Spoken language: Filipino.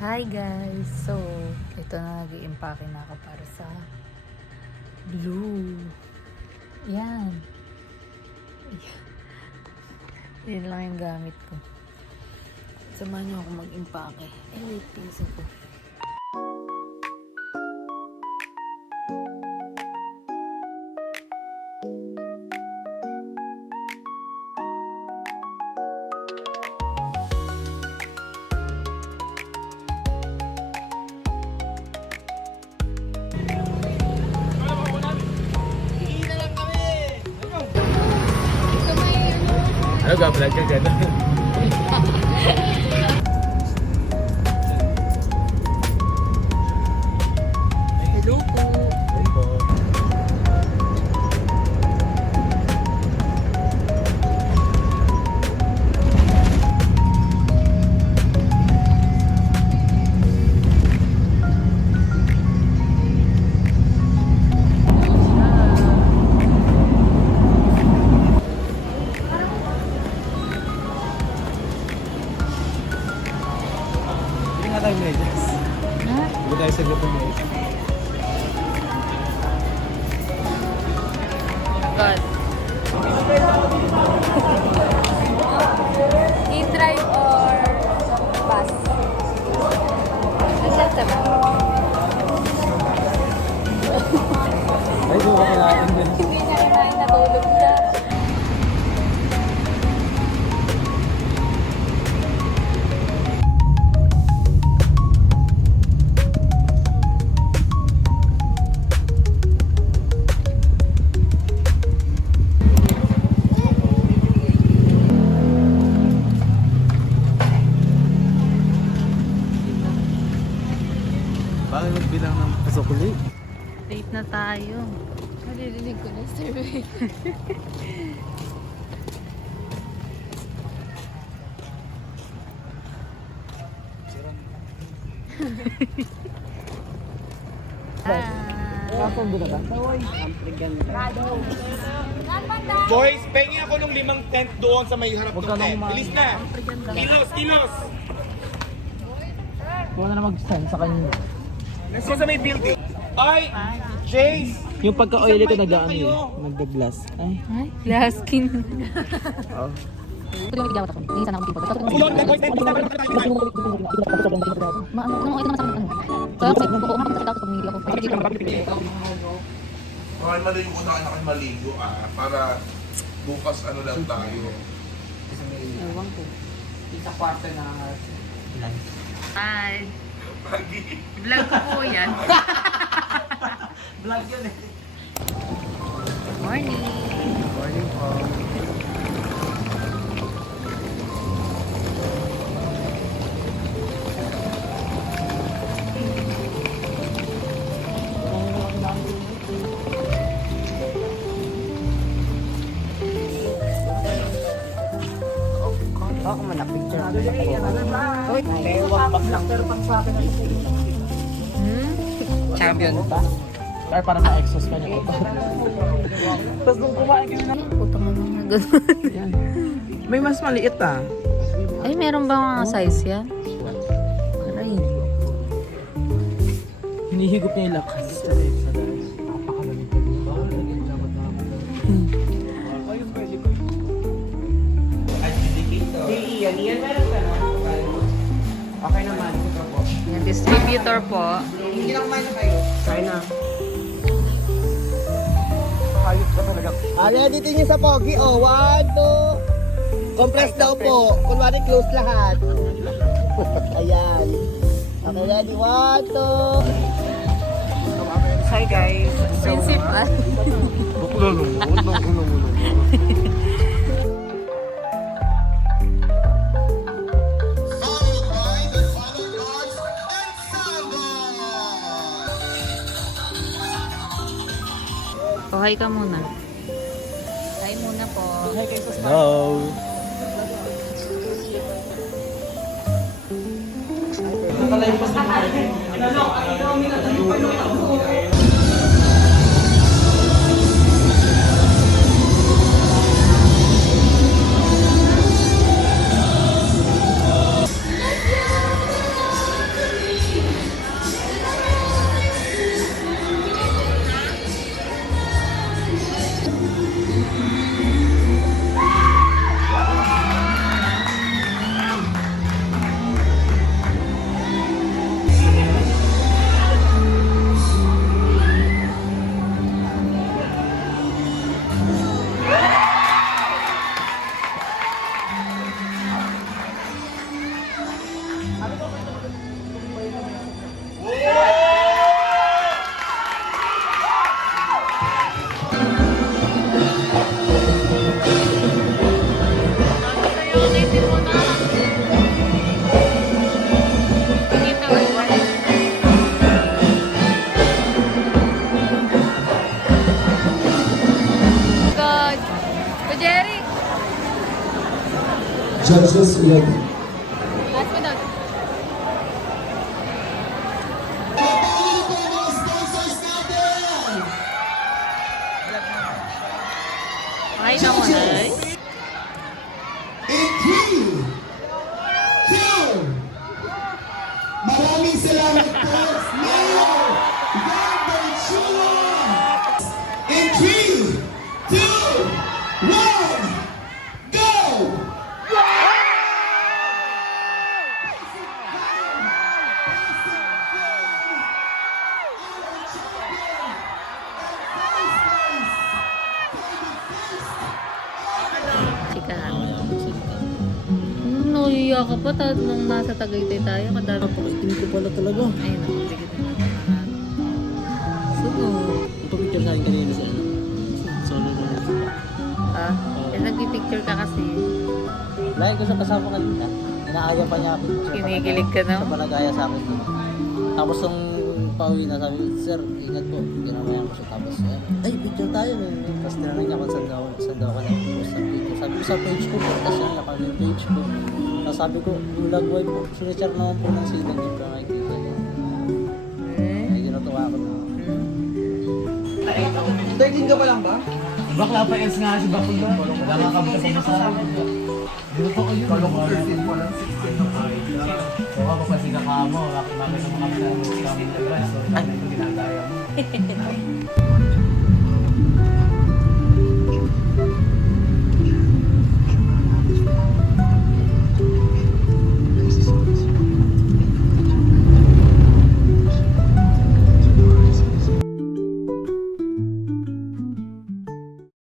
Hi guys! So, ito na nag-i-impake na ako para sa blue. Yan. Yan lang yung gamit ko. Samahan niyo ako mag-impake. Wait, piso ko. Ano ka, vlog ka gano'n? Hello po! Ayun po. Hindi nga tayo medyas. Ha? Hindi tayo sa grupo medyas. God. E-drive or bus? Nasa naman. Ay, di ba kailangan din? Hindi niya kinain, natulog siya. Bakit magbilang ng pasokuli? Late na tayo. Naririnig ko na survey. Boys, pengi ako ng 5 tent doon sa may harap ng tent. Bilis na! Kilos, kilos! Huwag na mag-send sa kanya. Let's go sa may building. Ay! Jace! Yung pagka-oily ko Isang mic lang nag-ano kayo. eh. Nagda-glass. Ay. Ay, glass skin. Oh. Ito yung igawat ako. Hindi sana ako magpipag. Kulon, boys, tent. Bilis na, bilis na, bilis na. Maano, ito naman sa akin. So, ako sa buko, umapit sa pag hindi ako. Ay, maligo na kayo maligo para bukas ano lang tayo. Ewan ko. Hi. Vlog ko po yan. Vlog yun eh. Morning. Morning po. Ako man na-picture. Champion ba? Or para ma-exhaust ka niya. Tapos nung kumain kami na... Putang na mga ganun. Yan. May mas maliit ah. Ay, meron ba mga size yan? Aray. Hinihigop niya yung lakas. Okay naman. Ito po. Yan, distributor po. Hindi na kumain na kayo. Kain na. Hayop ka talaga. Ready niyo sa pogi. Oh, 1, 2. Compress daw po. Kunwari close lahat. Ayan. Okay, ready? 1, 2. Hi guys. Principal. Oh, hi ka muna. Hi muna po. Hello. Judges ready. Ay, naman ay. In 3, 2, maraming salamat po, Mayor Garbanchua! In 3, 2, 1, go! Chikahan. Nahiya ka pa nung nasa Tagaytay tayo. Kadami. Napakaitim ko pala talaga. Ayun ako. Bigit na naman. Sunod. Ipapicture sa akin kanina sa ano. Solo na. Ah, nagpipicture ka kasi. Lagi ko siya kasama kanina. Inaaya pa niya ako. Kinikilig ka na? Sa panagaya sa akin. Tapos nung pauwi na sabi, sir, ingat po. Ginamayan ko siya. Tapos, ay, picture tayo. Tapos tinanong niya kung saan daw ka nag-post ng picture. Sabi ko sa page ko po. Tapos yan, nakalala yung page ko. Tapos sabi ko, ulagway po. Sinachar naman po ng sila. Hindi ko nakikita niya. Ay, ginatuwa ako na. 13 ka pa lang ba? Bakla pa else nga si Bakul ba? Nakakabot ako sa akin. Dito po ko yun. Kalong ko 13 pa lang, 16 na kayo. So kapag pasika ka mo, bakit naman sa mga kami na advice? So, ito ginagaya mo.